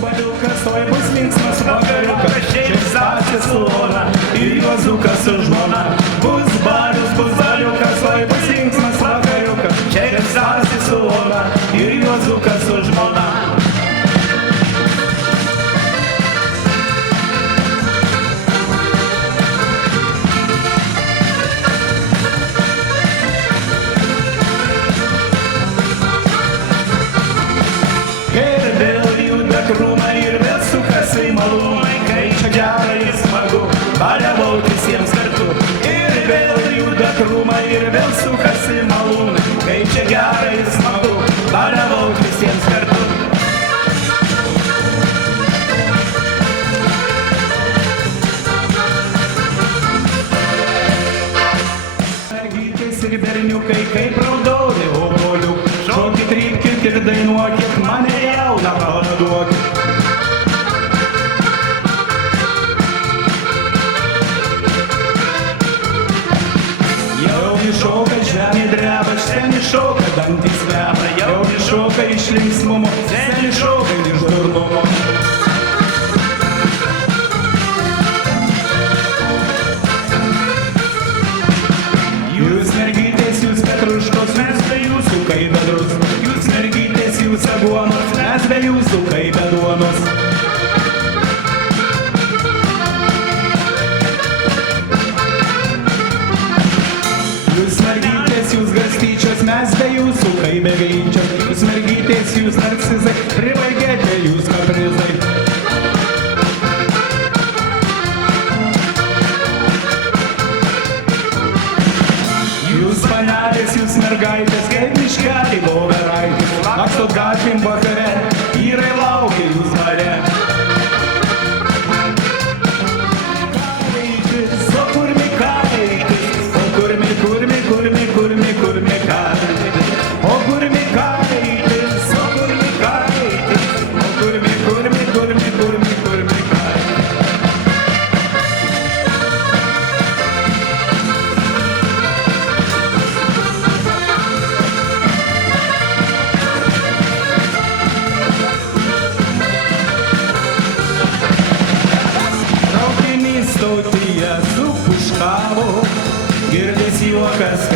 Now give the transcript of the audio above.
Baliukas, oi bus linksmas vakariukas, čia Stasė su Ona ir Juozukas su žmona. Bus baliukas, oi bus linksmas vakariukas, čia Stasė su Ona ir Juozukas su žmona. Ir vėl juda krūmai ir vėl sukasi malūnai, kai čia gera ir smagu baliavaut visiems kartu. Ir vėl juda krūmai ir vėl sukasi malūnai, kai čia gera ir smagu baliavaut visiems kartu. Mergytės ir berniukai kaip raudoni obuolių, šokit, trypkit ir dainuokit, mane jauną pavaduokit. Jauni šoka, žemė dreba, seni šoka, dantys kvepia. Jauni šoka iš linksmumo, seni šoka iš durnumo. Jūs mergytės, jūs petruškos, mes be jūsų kaip be druskos. Jūs mergytės, jūs aguonos, mes be jūsų kaip be duonos. Jūs mergytės, jūs garstyčios, mes be jūsų kaip be gryčios. Jūs mergytės, jūs narcizai, pribaigėte jūs kaprizai. Jūs panelės, jūs mergaitės, kaip miškelį voveraitės, lakstot gatvėm vakare, vyrai laukia jūs bare. Kaitis, o kurmi kaitis, o kurmi kaitis, o kurmi kaitis, o kurmi kaitis. Traukinys stotyje supuškavo, girdis juokas,